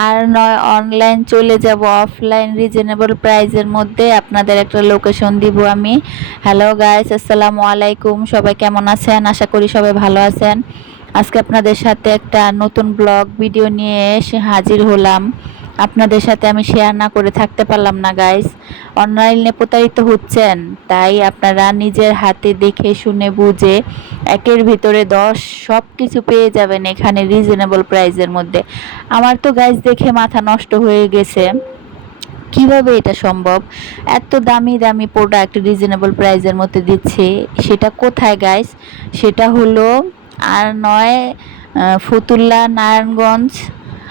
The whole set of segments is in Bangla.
আর নয় অনলাইন চলে যাব অফলাইন রিজনেবল প্রাইজের মধ্যে আপনাদের একটা লোকেশন দিব আমি। হ্যালো গাইস, আসসালামু আলাইকুম। সবাই কেমন আছেন? আশা করি সবাই ভালো আছেন। আজকে আপনাদের সাথে একটা নতুন ব্লগ ভিডিও নিয়ে এসে হাজির হলাম। আপনাদের সাথে আমি শেয়ার না করে থাকতে পারলাম না গাইস। অনলাইনে প্রতারিত হচ্ছেন, তাই আপনারা নিজের হাতে দেখে শুনে বুঝে একের ভিতরে 10 সব কিছু পেয়ে যাবেন এখানে রিজনেবল প্রাইসের মধ্যে। আমার তো গাইস দেখে মাথা নষ্ট হয়ে গেছে, কিভাবে এটা সম্ভব? এত দামি দামি প্রোডাক্ট রিজনেবল প্রাইসের মধ্যে দিচ্ছে, সেটা কোথায় গাইস? সেটা হলো আর নয় ফতুল্লা নারায়ণগঞ্জ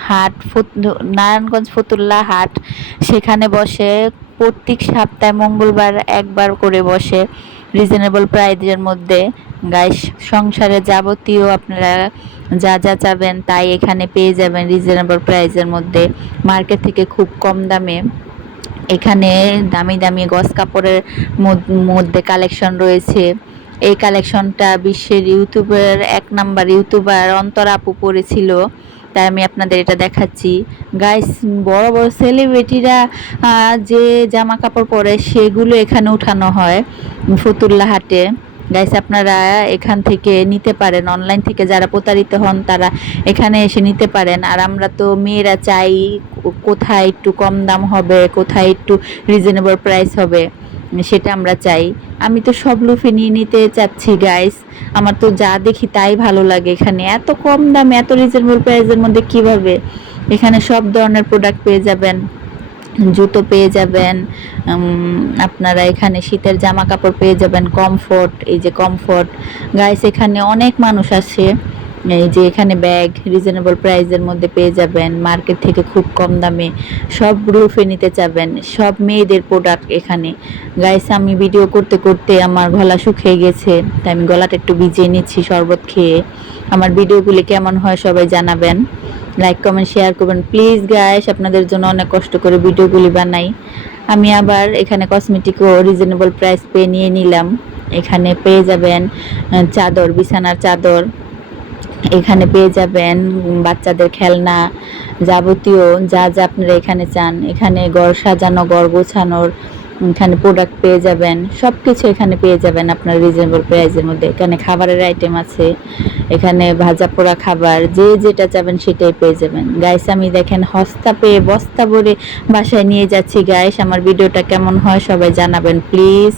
হাট, নারায়ণগঞ্জ ফতুল্লা হাট। সেখানে বসে প্রত্যেক সপ্তাহে মঙ্গলবার একবার করে বসে রিজনেবল প্রাইসের মধ্যে। গাইস, সংসারে যাবতীয় আপনারা যা যা চাবেন তাই এখানে পেয়ে যাবেন রিজনেবল প্রাইসের মধ্যে, মার্কেট থেকে খুব কম দামে। এখানে দামি দামি গস কাপড়ের মধ্যে কালেকশন রয়েছে। এই কালেকশনটা বিশ্বের ইউটিউবের 1 নাম্বার ইউটিউবার অন্তরা আপু পরেছিল, তাই আমি আপনাদের এটা দেখাচ্ছি। গাইস, বড় বড় সেলিব্রিটিরা যে জামা কাপড় পরে সেগুলো এখানে উঠানো হয় ফতুল্লা হাটে। গাইস, আপনারা এখান থেকে নিতে পারেন, অনলাইন থেকে যারা প্রতারিত হন তারা এখানে এসে নিতে পারেন। আর আমরা তো মেয়েরা চাই কোথায় একটু কম দাম হবে, কোথায় একটু রিজনেবল প্রাইস হবে, সেটা আমরা চাই। আমি তো সব লুফে নিয়ে নিতে চাচ্ছি গাইস। আমার তো যা দেখি তাই ভালো লাগে। এখানে এত কম দামে এত রিজনেবল প্রাইসের মধ্যে কিভাবে? এখানে সব ধরনের প্রোডাক্ট পেয়ে যাবেন, জুতো পেয়ে যাবেন, আপনারা এখানে শীতের জামা কাপড় পেয়ে যাবেন, কমফোর্ট, এই যে কমফোর্ট। গাইস, এখানে অনেক মানুষ আসে। এই যে এখানে ব্যাগ রিজনেবল প্রাইসের মধ্যে পেয়ে যাবেন, মার্কেট থেকে খুব কম দামে। সব রুফে নিতে চাবেন, সব মেয়েদের প্রোডাক্ট এখানে। গাইস, আমি ভিডিও করতে করতে আমার গলা শুকিয়ে গেছে, তাই আমি গলাটা একটু ভিজিয়ে নিচ্ছি শরবত খেয়ে। আমার ভিডিওগুলি কেমন হয় সবাই জানাবেন, লাইক কমেন্ট শেয়ার করবেন প্লিজ গাইস। আপনাদের জন্য অনেক কষ্ট করে ভিডিওগুলি বানাই। আমি আবার এখানে কসমেটিকও রিজনেবল প্রাইস পেয়ে নিয়ে নিলাম। এখানে পেয়ে যাবেন চাদর, বিছানার চাদর। এখানে পেয়ে যাবেন বাচ্চাদের খেলনা, যাবতীয় যা যা আপনারা এখানে চান। এখানে ঘর সাজানো, ঘর গোছানোর এখানে প্রোডাক্ট পেয়ে যাবেন, সব কিছু এখানে পেয়ে যাবেন আপনার রিজনেবল প্রাইসের মধ্যে। এখানে খাবারের আইটেম আছে, এখানে ভাজা পোড়া খাবার, যে যেটা চাবেন সেটাই পেয়ে যাবেন। গাইস, আমি দেখেন হস্তা পেয়ে বস্তা ভরে বাসায় নিয়ে যাচ্ছি গাইস। আমার ভিডিওটা কেমন হয় সবাই জানাবেন প্লিজ।